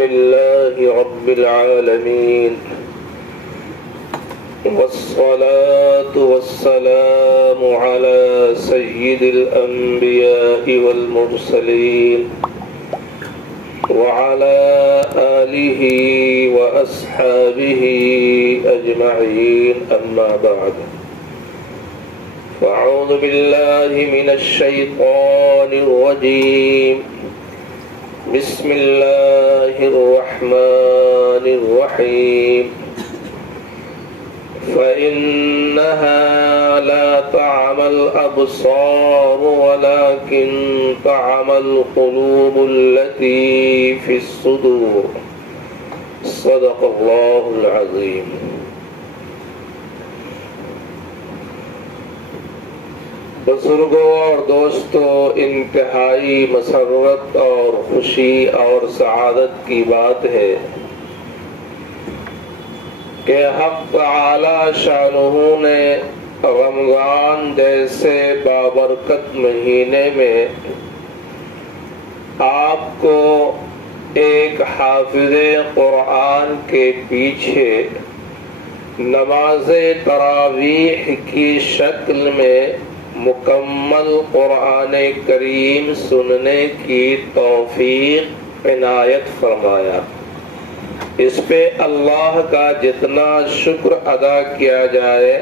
لله رب العالمين والصلاة والسلام على سيد الأنبياء والمرسلين وعلى آله وأصحابه أجمعين أما بعد فأعوذ بالله من الشيطان الرجيم بسم الله الرحمن الرحيم فإنها لا تعمى الأبصار ولكن تعمى القلوب التي في الصدور صدق الله العظيم. بزرگوں اور دوستوں، انتہائی مسرت اور خوشی اور سعادت کی بات ہے کہ حق تعالی شانہ نے رمضان جیسے بابرکت مہینے میں آپ کو ایک حافظ قرآن کے پیچھے نماز تراویح کی شکل میں مکمل قرآن کریم سننے کی توفیق عنایت فرمایا. اس پہ اللہ کا جتنا شکر ادا کیا جائے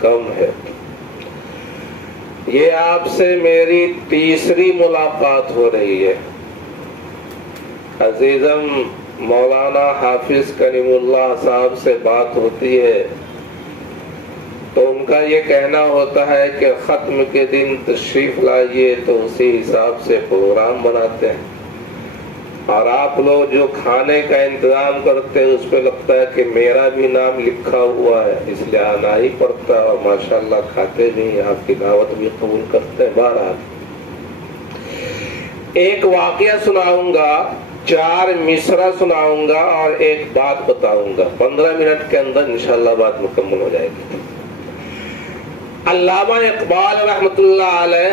کم ہے. یہ آپ سے میری تیسری ملاقات ہو رہی ہے. عزیزم مولانا حافظ کریم اللہ صاحب سے بات ہوتی ہے تو ان کا یہ کہنا ہوتا ہے کہ ختم کے دن تشریف لائیے تو اسی حساب سے پروگرام بناتے ہیں، اور آپ لوگ جو کھانے کا انتظام کرتے ہیں اس پہ لگتا ہے کہ میرا بھی نام لکھا ہوا ہے، اس لیے آنا ہی پڑتا ہے، اور ماشاءاللہ کھاتے بھی ہیں، آپ کی دعوت بھی قبول کرتے ہیں. بہرحال ایک واقعہ سناؤں گا، 4 مصرع سناؤں گا اور ایک بات بتاؤں گا. 15 منٹ کے اندر انشاءاللہ بات مکمل ہو جائے گی. علامہ اقبال رحمۃ اللہ علیہ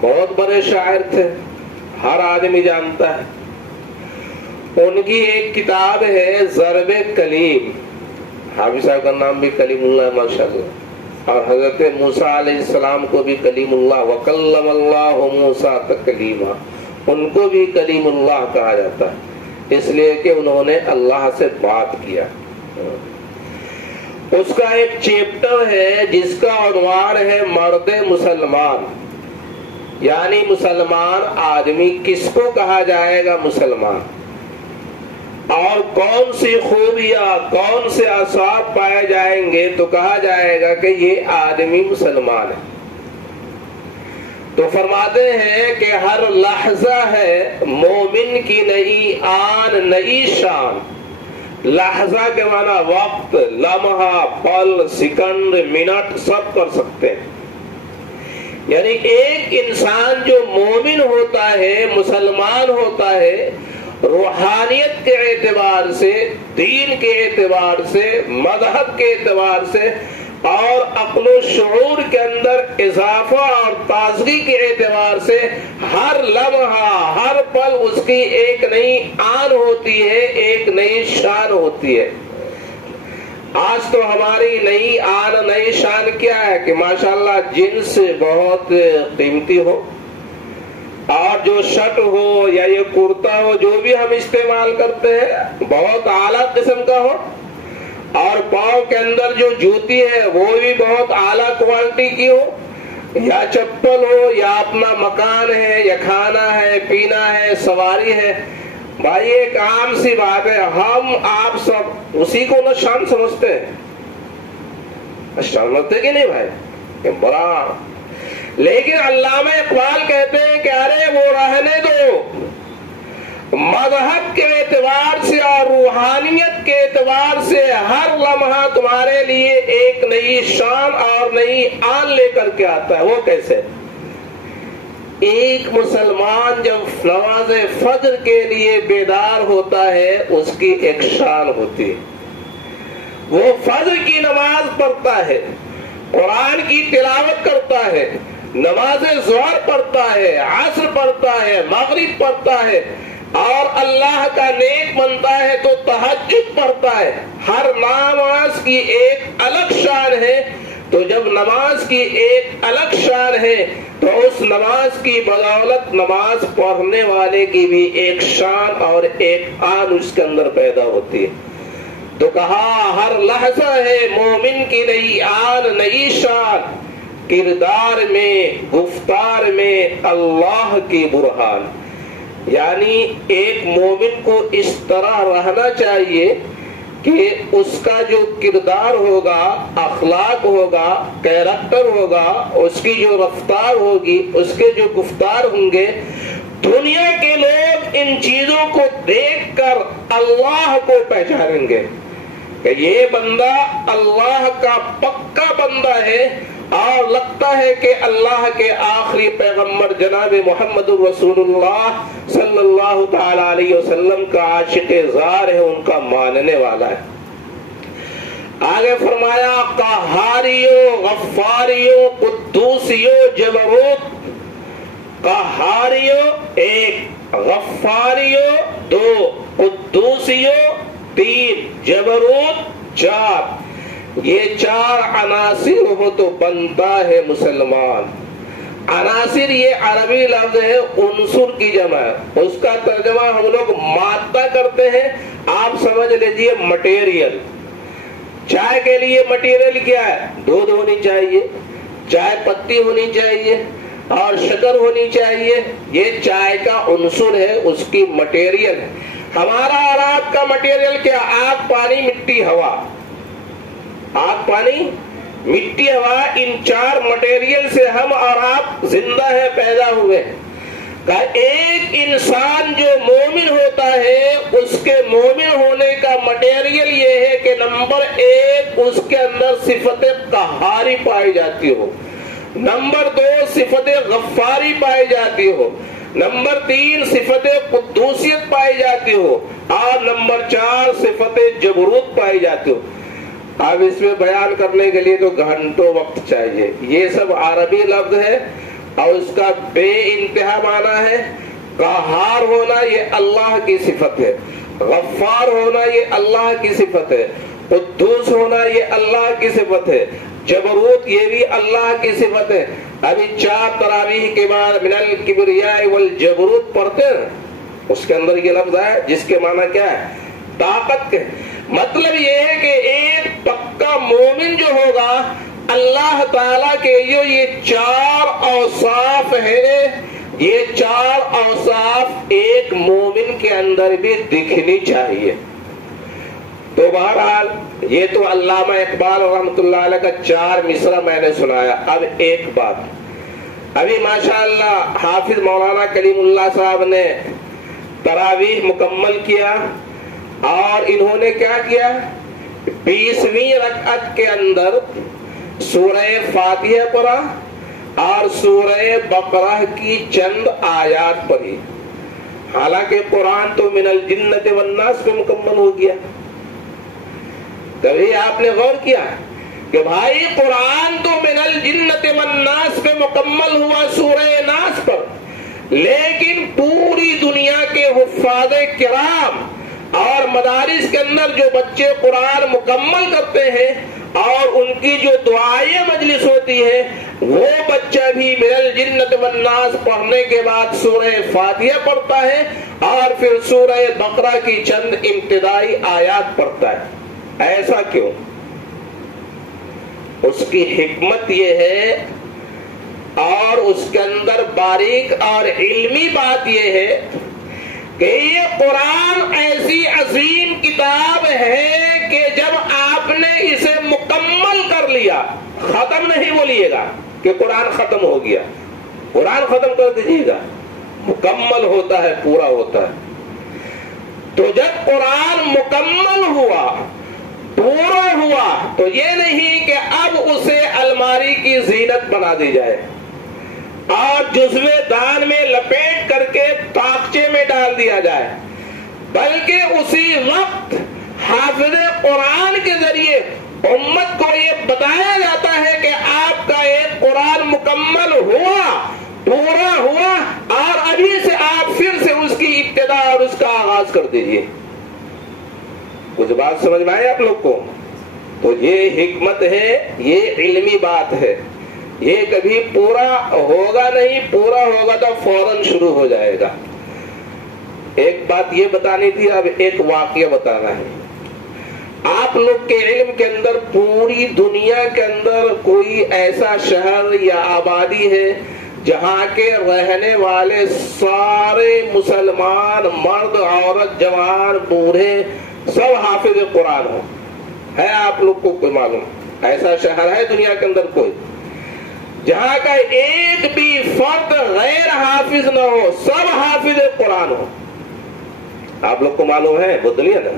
بہت بڑے شاعر تھے، ہر آدمی جانتا ہے. ان کی ایک کتاب ہے ضرب کلیم. حافظ صاحب کا نام بھی کلیم اللہ ہے ماشاءاللہ، اور حضرت موسیٰ علیہ السلام کو بھی کلیم اللہ، وکلم اللہ موسیٰ تکلیما، ان کو بھی کلیم اللہ کہا جاتا ہے اس لیے کہ انہوں نے اللہ سے بات کیا. اس کا ایک چیپٹر ہے جس کا عنوان ہے مرد مسلمان، یعنی مسلمان آدمی کس کو کہا جائے گا مسلمان، اور کون سی خوبیاں کون سے اثرات پائے جائیں گے تو کہا جائے گا کہ یہ آدمی مسلمان ہے. تو فرماتے ہیں کہ ہر لحظہ ہے مومن کی نئی آن نئی شان. لحظہ کے معنی وقت، لمحہ، پل، سیکنڈ، منٹ سب کر سکتے ہیں. یعنی ایک انسان جو مومن ہوتا ہے، مسلمان ہوتا ہے، روحانیت کے اعتبار سے، دین کے اعتبار سے، مذہب کے اعتبار سے اور عقل و شعور کے اندر اضافہ اور تازگی کے اعتبار سے ہر لمحہ ہر پل اس کی ایک نئی آن ہوتی ہے، ایک نئی شان ہوتی ہے. آج تو ہماری نئی آن نئی شان کیا ہے کہ ماشاءاللہ جنس بہت قیمتی ہو، اور جو شرٹ ہو یا یہ کرتا ہو جو بھی ہم استعمال کرتے ہیں بہت اعلیٰ قسم کا ہو، اور پاؤں کے اندر جو جوتی ہے وہ بھی بہت اعلیٰ کوالٹی کی ہو، یا چپل ہو یا اپنا مکان ہے یا کھانا ہے پینا ہے سواری ہے. بھائی ایک عام سی بات ہے، ہم آپ سب اسی کو نہ شان سمجھتے ہیں. شان سمجھتے کہ نہیں بھائی؟ کہ بڑا. لیکن علامہ اقبال کہتے ہیں کہ ارے وہ رہنے دو، مذہب کے اعتبار سے اور روحانیت کے اعتبار سے ہر لمحہ تمہارے لیے ایک نئی شان اور نئی آن لے کر کے آتا ہے. وہ کیسے؟ ایک مسلمان جب نماز فجر کے لیے بیدار ہوتا ہے اس کی ایک شان ہوتی ہے. وہ فجر کی نماز پڑھتا ہے، قرآن کی تلاوت کرتا ہے، نماز ظہر پڑھتا ہے، عصر پڑھتا ہے، مغرب پڑھتا ہے، اور اللہ کا نیک بنتا ہے تو تہجد پڑھتا ہے. ہر نماز کی ایک الگ شان ہے. تو جب نماز کی ایک الگ شان ہے تو اس نماز کی بدولت نماز پڑھنے والے کی بھی ایک شان اور ایک آن اس کے اندر پیدا ہوتی ہے. تو کہا ہر لحظہ ہے مومن کی نئی آن نئی شان، کردار میں گفتار میں اللہ کی برہان. یعنی ایک مومن کو اس طرح رہنا چاہیے کہ اس کا جو کردار ہوگا، اخلاق ہوگا، کیریکٹر ہوگا، اس کی جو رفتار ہوگی، اس کے جو گفتار ہوں گے، دنیا کے لوگ ان چیزوں کو دیکھ کر اللہ کو پہچانیں گے کہ یہ بندہ اللہ کا پکا بندہ ہے اور لگتا ہے کہ اللہ کے آخری پیغمبر جناب محمد رسول اللہ صلی اللہ تعالی علیہ وسلم کا عاشق زار ہے، ان کا ماننے والا ہے. آگے فرمایا قہاریو غفاریو قدوسیو جبروت. قہاریو ایک، غفاریو دو، قدوسیو تین، جبروت چار. یہ چار عناصر ہو تو بنتا ہے مسلمان. عناصر یہ عربی لفظ ہے، عنصر کی جمع ہے. اس کا ترجمہ ہم لوگ مادہ کرتے ہیں، آپ سمجھ لیجئے مٹیریل. چائے کے لیے مٹیریل کیا ہے؟ دودھ ہونی چاہیے، چائے پتی ہونی چاہیے اور شکر ہونی چاہیے. یہ چائے کا عنصر ہے، اس کی مٹیریل ہے. ہمارا اور آپ کا مٹیریل کیا؟ آگ پانی مٹی ہوا. آگ پانی مٹی ہوا، ان چار مٹیریل سے ہم اور آپ زندہ ہے، پیدا ہوئے. کہ ایک انسان جو مومن ہوتا ہے اس کے مومن ہونے کا مٹیریل یہ ہے کہ نمبر ایک اس کے اندر صفت قہاری پائی جاتی ہو، نمبر دو صفت غفاری پائی جاتی ہو، نمبر تین صفت قدوسیت پائی جاتی ہو اور نمبر چار صفت جبروت پائی جاتی ہو. اب اس میں بیان کرنے کے لیے تو گھنٹوں وقت چاہیے. یہ سب عربی لفظ ہے اور اس کا بے انتہا معنی ہے. قہار ہونا یہ اللہ کی صفت ہے، غفار ہونا یہ اللہ کی صفت ہے، قدوس ہونا یہ اللہ کی صفت ہے، جبروت یہ بھی اللہ کی صفت ہے. ابھی چار تراویح کے بعد من الکبریاء والجبروت پڑھتے ہیں، اس کے اندر یہ لفظ ہے جس کے معنی کیا ہے؟ طاقت کے. مطلب یہ ہے کہ ایک پکا مومن جو ہوگا اللہ تعالیٰ کے جو یہ چار اوصاف ہے، یہ چار اوصاف ایک مومن کے اندر بھی دکھنی چاہیے. تو بہرحال یہ تو علامہ اقبال رحمۃ اللہ علیہ کا چار مصرع میں نے سنایا. اب ایک بات، ابھی ماشاءاللہ حافظ مولانا کلیم اللہ صاحب نے تراویح مکمل کیا اور انہوں نے کیا کیا؟ 20ویں رکعت کے اندر سورہ فاتحہ پڑھا اور سورہ بقرہ کی چند آیات پڑھی. حالانکہ قرآن تو من الجنت والناس پہ مکمل ہو گیا. کبھی آپ نے غور کیا کہ بھائی قرآن تو من الجنت والناس پہ مکمل ہوا سورہ ناس پر، لیکن پوری دنیا کے حفاظ کرام اور مدارس کے اندر جو بچے قرآن مکمل کرتے ہیں اور ان کی جو دعائیں مجلس ہوتی ہے، وہ بچہ بھی من الجنت والناس پڑھنے کے بعد سورہ فاتحہ پڑھتا ہے اور پھر سورہ بقرہ کی چند ابتدائی آیات پڑھتا ہے. ایسا کیوں؟ اس کی حکمت یہ ہے اور اس کے اندر باریک اور علمی بات یہ ہے کہ یہ قرآن ایسی عظیم کتاب ہے کہ جب آپ نے اسے مکمل کر لیا، ختم نہیں بولیے گا کہ قرآن ختم ہو گیا، قرآن ختم کر دیجیے گا، مکمل ہوتا ہے، پورا ہوتا ہے. تو جب قرآن مکمل ہوا، پورا ہوا، تو یہ نہیں کہ اب اسے الماری کی زینت بنا دی جائے اور جزوے دان میں لپیٹ کر کے تاخچے میں ڈال دیا جائے، بلکہ اسی وقت حافظ قرآن کے ذریعے امت کو یہ بتایا جاتا ہے کہ آپ کا ایک قرآن مکمل ہوا پورا ہوا اور ابھی سے آپ پھر سے اس کی ابتدا اور اس کا آغاز کر دیجئے. کچھ بات سمجھ میں آئے آپ لوگ کو؟ تو یہ حکمت ہے، یہ علمی بات ہے. یہ کبھی پورا ہوگا نہیں، پورا ہوگا تو فوراً شروع ہو جائے گا. ایک بات یہ بتانی تھی، اب ایک واقعہ بتانا ہے. آپ لوگ کے علم کے اندر پوری دنیا کے اندر کوئی ایسا شہر یا آبادی ہے جہاں کے رہنے والے سارے مسلمان مرد عورت جوان بوڑھے سب حافظ قرآن ہو؟ ہے آپ لوگ کو کوئی معلوم ایسا شہر ہے دنیا کے اندر کوئی جہاں کا ایک بھی فرد غیر حافظ نہ ہو، سب حافظ قرآن ہو؟ آپ لوگ کو معلوم ہے؟ بدلیے نا.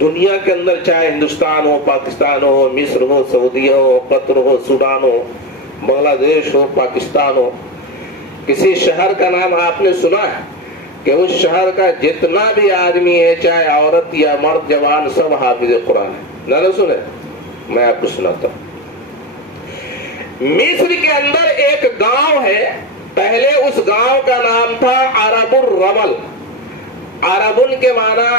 دنیا کے اندر چاہے ہندوستان ہو، پاکستان ہو، مصر ہو، سعودیہ ہو، قطر ہو، سوڈان ہو، بنگلہ دیش ہو، پاکستان ہو، کسی شہر کا نام آپ نے سنا ہے کہ اس شہر کا جتنا بھی آدمی ہے چاہے عورت یا مرد جوان سب حافظ قرآن ہے؟ نہ سنے. میں آپ کو سناتا ہوں. مصر کے اندر ایک گاؤں ہے، پہلے اس گاؤں کا نام تھا عرب الرمل. عربن کے معنی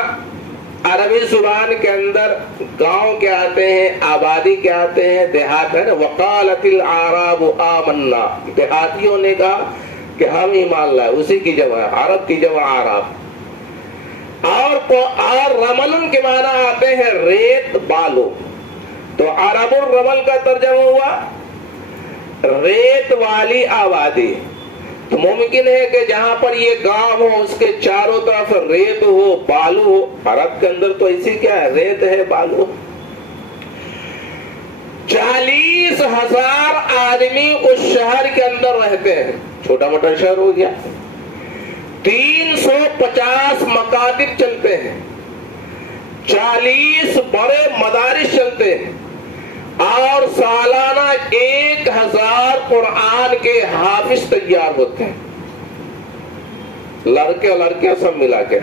عربی زبان کے اندر گاؤں کے آتے ہیں، آبادی کے آتے ہیں، دیہات ہے نا. وقالت الاعراب آمنا، دیہاتیوں نے کہا کہ ہم ایمان لائے. اسی کی جمع عرب کی جمع عرب. اور رمل کے معنی آتے ہیں ریت بالو. تو عرب الرمل کا ترجمہ ہوا ریت والی آبادی. تو ممکن ہے کہ جہاں پر یہ گاؤں ہو اس کے چاروں طرف ریت ہو، بالو ہو. عرب کے اندر تو ایسی کیا ہے، ریت ہے، بالو. 40,000 آدمی اس شہر کے اندر رہتے ہیں. چھوٹا موٹا شہر ہو گیا. 350 مکاتب چلتے ہیں، 40 بڑے مدارس چلتے ہیں، اور سالانہ 1000 قرآن کے حافظ تیار ہوتے ہیں، لڑکے اور لڑکیاں سب ملا کے.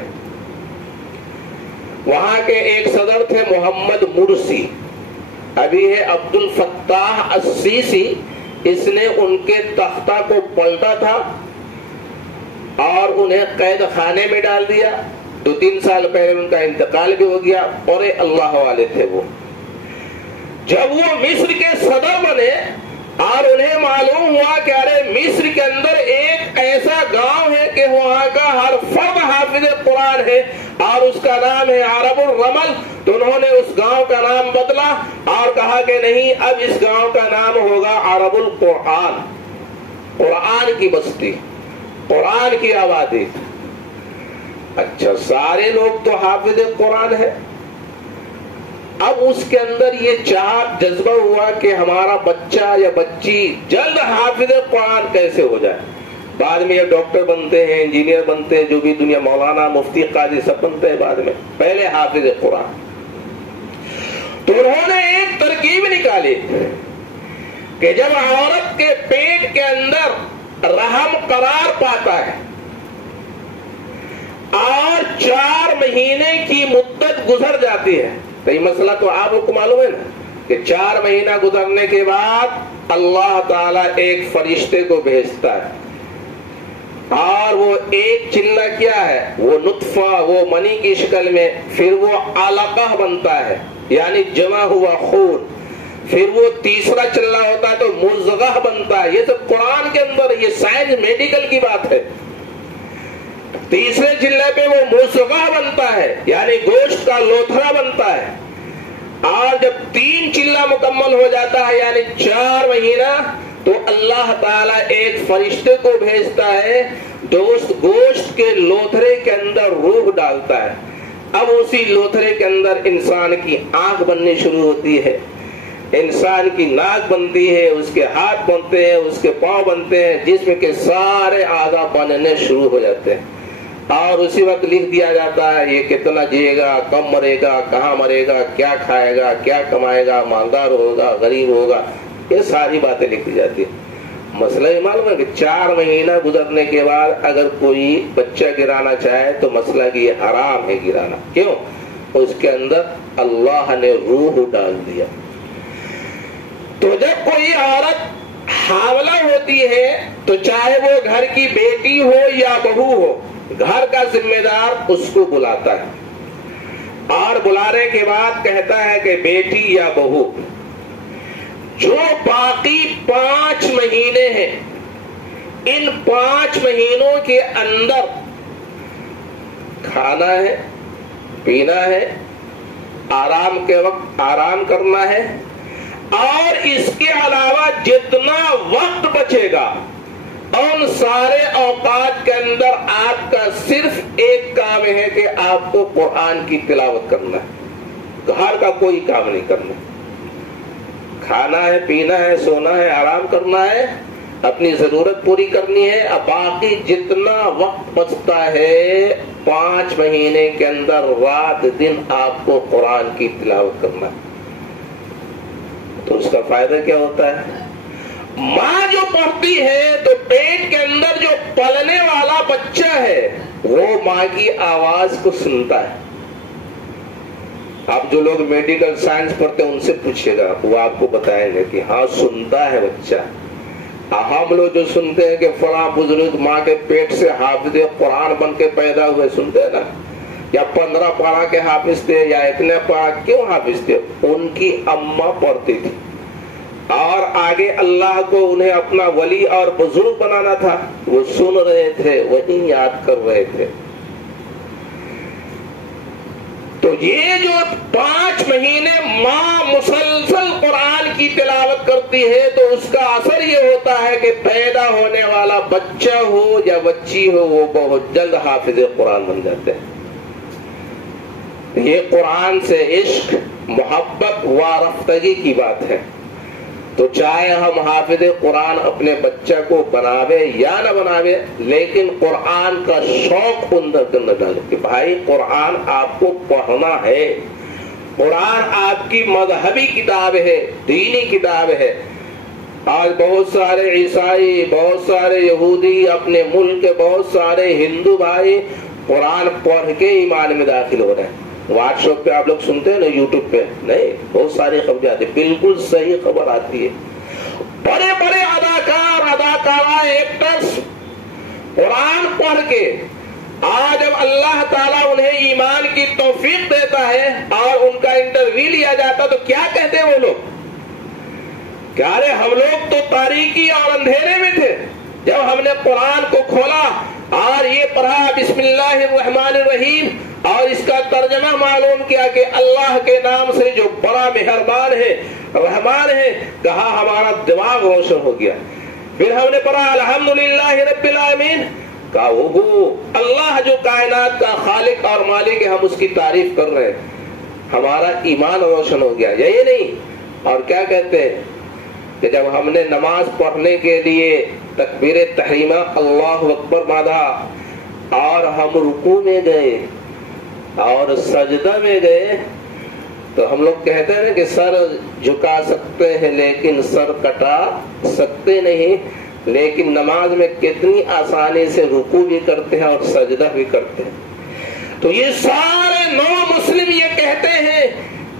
وہاں کے ایک صدر تھے محمد مرسی، ابھی ہے عبد الفتاح السیسی. اس نے ان کے تختہ کو پلٹا تھا اور انہیں قید خانے میں ڈال دیا. 2-3 سال پہلے ان کا انتقال بھی ہو گیا. اور اللہ والے تھے وہ. جب وہ مصر کے صدر بنے اور انہیں معلوم ہوا کہ ارے مصر کے اندر ایک ایسا گاؤں ہے کہ وہاں کا ہر فرد حافظ قرآن ہے اور اس کا نام ہے عرب الرمل، تو انہوں نے اس گاؤں کا نام بدلا اور کہا کہ نہیں، اب اس گاؤں کا نام ہوگا عرب القرآن. قرآن کی بستی، قرآن کی آبادی. اچھا، سارے لوگ تو حافظ قرآن ہے. اب اس کے اندر یہ چاہت جذبہ ہوا کہ ہمارا بچہ یا بچی جلد حافظ قرآن کیسے ہو جائے. بعد میں یہ ڈاکٹر بنتے ہیں، انجینئر بنتے ہیں، جو بھی دنیا مولانا مفتی قاضی سب بنتے ہیں بعد میں. پہلے حافظ قرآن. تو انہوں نے ایک ترکیب نکالی کہ جب عورت کے پیٹ کے اندر رحم قرار پاتا ہے اور 4 مہینے کی مدت گزر جاتی ہے، تو یہ مسئلہ تو آپ لوگ کو معلوم ہے نا کہ 4 مہینہ گزرنے کے بعد اللہ تعالیٰ ایک فرشتے کو بھیجتا ہے اور وہ ایک چلہ کیا ہے، وہ نطفہ، وہ منی کی شکل میں، پھر وہ علقہ بنتا ہے یعنی جمع ہوا خون، پھر وہ تیسرا چلہ ہوتا ہے تو مضغہ بنتا ہے. یہ سب قرآن کے اندر، یہ سائنس میڈیکل کی بات ہے. تیسرے چلے پہ وہ مضغہ بنتا ہے یعنی گوشت کا لوتھڑا بنتا ہے. اور جب 3 چلہ مکمل ہو جاتا ہے یعنی 4 مہینہ، تو اللہ تعالیٰ ایک فرشتے کو بھیجتا ہے، گوشت کے لوتھڑے کے اندر روح ڈالتا ہے. اب اسی لوتھڑے کے اندر انسان کی آنکھ بننی شروع ہوتی ہے، انسان کی ناک بنتی ہے، اس کے ہاتھ بنتے ہیں، اس کے پاؤں بنتے ہیں، جسم کے سارے اعضاء بننے شروع ہو جاتے ہیں. اور اسی وقت لکھ دیا جاتا ہے یہ کتنا جیے گا، کم مرے گا، کہاں مرے گا، کیا کھائے گا، کیا کمائے گا، مالدار ہوگا، غریب ہوگا، یہ ساری باتیں لکھ دی جاتی ہیں. مسئلہ یہ معلوم ہے کہ 4 مہینہ گزرنے کے بعد اگر کوئی بچہ گرانا چاہے تو مسئلہ کہ یہ حرام ہے گرانا. کیوں؟ اس کے اندر اللہ نے روح ڈال دیا. تو جب کوئی عورت حاملہ ہوتی ہے تو چاہے وہ گھر کی بیٹی ہو یا بہو ہو، گھر کا ذمہ دار اس کو بلاتا ہے اور بلانے کے بعد کہتا ہے کہ بیٹی یا بہو، جو باقی 5 مہینے ہیں ان 5 مہینوں کے اندر کھانا ہے، پینا ہے، آرام کے وقت آرام کرنا ہے، اور اس کے علاوہ جتنا وقت بچے گا ان سارے اوقات کے اندر آپ کا صرف ایک کام ہے کہ آپ کو قرآن کی تلاوت کرنا ہے، گھر کا کوئی کام نہیں کرنا، کھانا ہے، پینا ہے، سونا ہے، آرام کرنا ہے، اپنی ضرورت پوری کرنی ہے، اب باقی جتنا وقت بچتا ہے 5 مہینے کے اندر رات دن آپ کو قرآن کی تلاوت کرنا ہے۔ تو اس کا فائدہ کیا ہوتا ہے؟ ماں جو پڑھتی ہے تو پیٹ کے اندر جو پلنے والا بچہ ہے وہ ماں کی آواز کو سنتا ہے۔ آپ جو لوگ میڈیکل سائنس پڑھتے ہیں ان سے پوچھے گا، وہ آپ کو بتائیں گے کہ ہاں سنتا ہے بچہ۔ ہم لوگ جو سنتے ہیں کہ فلاں بزرگ ماں کے پیٹ سے حافظ قرآن بن کے پیدا ہوئے، سنتے ہیں نا، یا 15 پارہ کے حافظ تھے یا اتنے پارہ، کیوں حافظ تھے؟ ان کی اماں پڑھتی تھی اور آگے اللہ کو انہیں اپنا ولی اور بزرگ بنانا تھا، وہ سن رہے تھے، وہی یاد کر رہے تھے۔ تو یہ جو 5 مہینے ماں مسلسل قرآن کی تلاوت کرتی ہے تو اس کا اثر یہ ہوتا ہے کہ پیدا ہونے والا بچہ ہو یا بچی ہو وہ بہت جلد حافظ قرآن بن جاتے ہیں۔ یہ قرآن سے عشق، محبت، وارفتگی کی بات ہے۔ تو چاہے ہم حافظ قرآن اپنے بچہ کو بناوے یا نہ بناوے، لیکن قرآن کا شوق اندر نہ ڈالے کہ بھائی قرآن آپ کو پڑھنا ہے، قرآن آپ کی مذہبی کتاب ہے، دینی کتاب ہے۔ آج بہت سارے عیسائی، بہت سارے یہودی، اپنے ملک کے بہت سارے ہندو بھائی قرآن پڑھ کے ایمان میں داخل ہو رہے ہیں۔ واٹس ایپ پہ آپ لوگ سنتے ہیں نا، یوٹیوب پہ نہیں، بہت ساری خبریں آتی، بالکل صحیح خبر آتی ہے۔ بڑے بڑے اداکار، اداکارہ، ایکٹرز قرآن پڑھ کے آج اب اللہ تعالیٰ انہیں ایمان کی توفیق دیتا ہے اور ان کا انٹرویو لیا جاتا تو کیا کہتے ہیں وہ لوگ؟ کہ ارے ہم لوگ تو تاریکی اور اندھیرے میں تھے، جب ہم نے قرآن کو کھولا اور یہ پڑھا بسم اللہ الرحمن الرحیم اور اس کا ترجمہ معلوم کیا کہ اللہ کے نام سے جو بڑا مہربان ہے، رحمان ہے، کہا ہمارا دماغ روشن ہو گیا۔ پھر ہم نے پڑھا الحمدللہ رب العالمین، کہا وہ اللہ جو کائنات کا خالق اور مالک ہے، ہم اس کی تعریف کر رہے ہیں، ہمارا ایمان روشن ہو گیا۔ یہی نہیں، اور کیا کہتے ہیں کہ جب ہم نے نماز پڑھنے کے لیے تکبیر تحریمہ اللہ اکبر باندھا اور ہم رکوع میں گئے اور سجدہ میں گئے تو ہم لوگ کہتے ہیں کہ سر جھکا سکتے ہیں لیکن سر کٹا سکتے نہیں، لیکن نماز میں کتنی آسانی سے رکوع بھی کرتے ہیں اور سجدہ بھی کرتے ہیں۔ تو یہ سارے نو مسلم یہ کہتے ہیں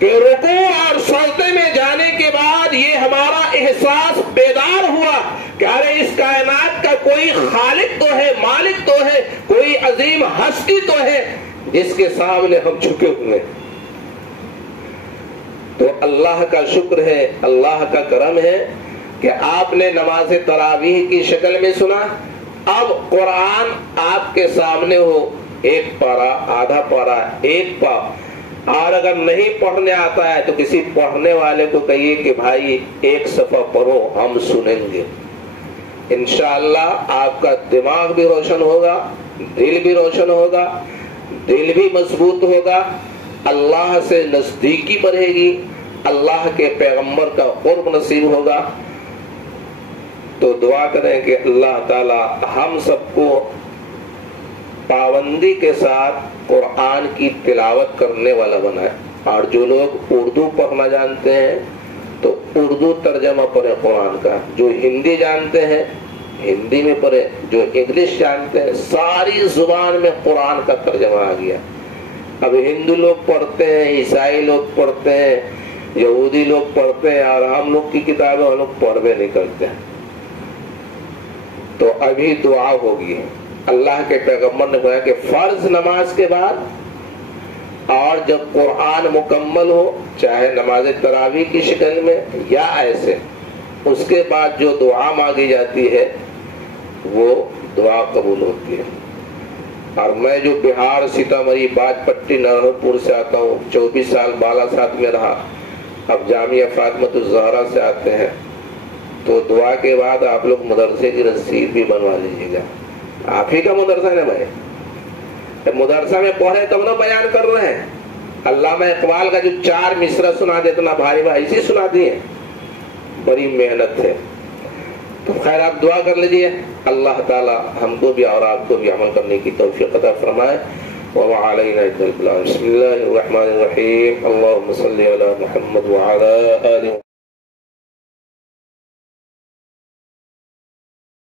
کہ رکوع اور سجدے میں جانے کے بعد یہ ہمارا احساس بیدار ہوا کہ ارے اس کائنات کا کوئی خالق تو ہے، مالک تو ہے، کوئی عظیم ہستی تو ہے جس کے سامنے ہم جھکے ہوئے۔ تو اللہ کا شکر ہے، اللہ کا کرم ہے کہ آپ نے نماز تراویح کی شکل میں سنا، اب قرآن آپ کے سامنے ہو، ایک پارہ، آدھا پارہ، ایک پا، اور اگر نہیں پڑھنے آتا ہے تو کسی پڑھنے والے کو کہیے کہ بھائی ایک صفحہ پڑھو، ہم سنیں گے۔ انشاءاللہ آپ کا دماغ بھی روشن ہوگا، دل بھی روشن ہوگا، دل بھی مضبوط ہوگا، اللہ سے نزدیکی بڑھے گی، اللہ کے پیغمبر کا قرب نصیب ہوگا۔ تو دعا کریں کہ اللہ تعالی ہم سب کو پابندی کے ساتھ قرآن کی تلاوت کرنے والا بنائے، اور جو لوگ اردو پڑھنا جانتے ہیں تو اردو ترجمہ پڑھے قرآن کا، جو ہندی جانتے ہیں ہندی میں پڑھے، جو انگلش جانتے ہیں، ساری زبان میں قرآن کا ترجمہ آ گیا۔ اب ہندو لوگ پڑھتے ہیں، عیسائی لوگ پڑھتے ہیں، یہودی لوگ پڑھتے ہیں، اور ہم لوگ کی کتابیں ہم لوگ پڑھوے نہیں کرتے ہیں۔ ابھی دعا ہوگی. اللہ کے پیغمبر نے کہا کہ فرض نماز کے بعد اور جب قرآن مکمل ہو، چاہے نماز تراویح کی شکل میں یا ایسے، اس کے بعد جو دعا مانگی جاتی ہے وہ دعا قبول ہوتی ہے. اور میں جو بہار، سیتامڑھی، باج پٹی، نرہر پور سے آتا ہوں، 24 سال بالا ساتھ میں رہا، اب جامعہ فاطمۃ الزہرا سے آتے ہیں، تو دعا کے بعد آپ لوگ مدرسے کی رسید بھی بنوا لیجیے گا. آپ ہی کا مدرسہ ہے نا بھائی، مدرسہ میں پڑھے تب نہ بیان کر رہے ہیں. علامہ اقبال کا جو 4 مصرع سنا دے اتنا بھاری بھائی اسی سنا دیے، بڑی محنت ہے. تو خیر آپ دعا کر لیجیے، اللہ تعالی ہم کو بھی اور آپ کو بھی عمل کرنے کی توفیق عطا فرمائے. وما علینا الا البلاغ. بسم اللہ الرحمن الرحیم. اللہم صلی علی محمد وعلی آلہ